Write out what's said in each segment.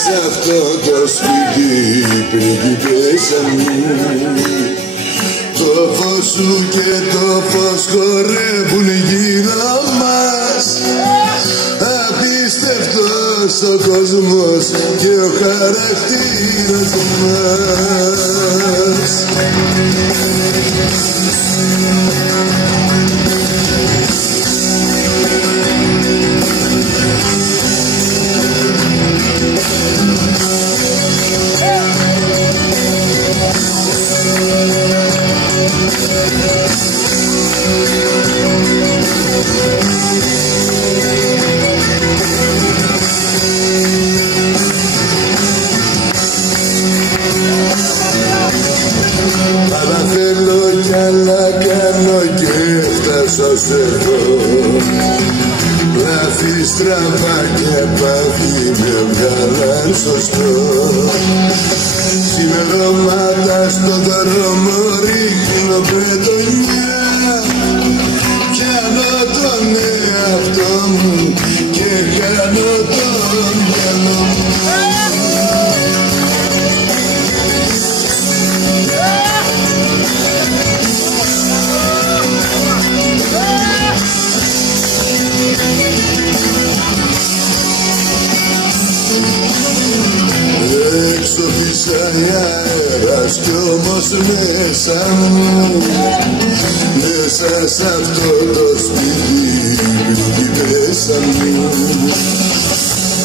σ' αυτό το σπίτι, πριγκιπέσσα μου. Το φως σου και το φως χορεύουν γύρω μας. Απίστευτος ο κόσμος και ο χαρακτήρας μας. Αλλά θέλω κι άλλα κάνω και φτάσω σε εδώ. Λάθη στραβά και πάθη με βγάλαν σωστό. Ξημερώματα στον δρόμο ρίχνω πετονιά. Πιάνω τον εαυτό μου και κάνω το μυαλό μου. Έξω φυσάει αέρας κι όμως μέσα μου, μέσα σ' αυτό το σπίτι, πριγκιπέσσα μου.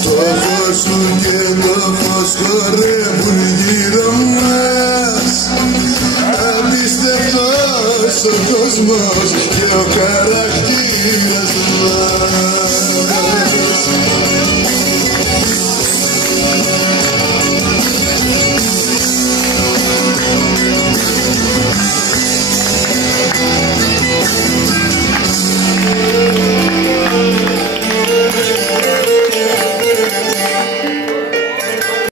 Το φως σου και το φως χορεύουν γύρω μας. Απίστευτος ο κόσμος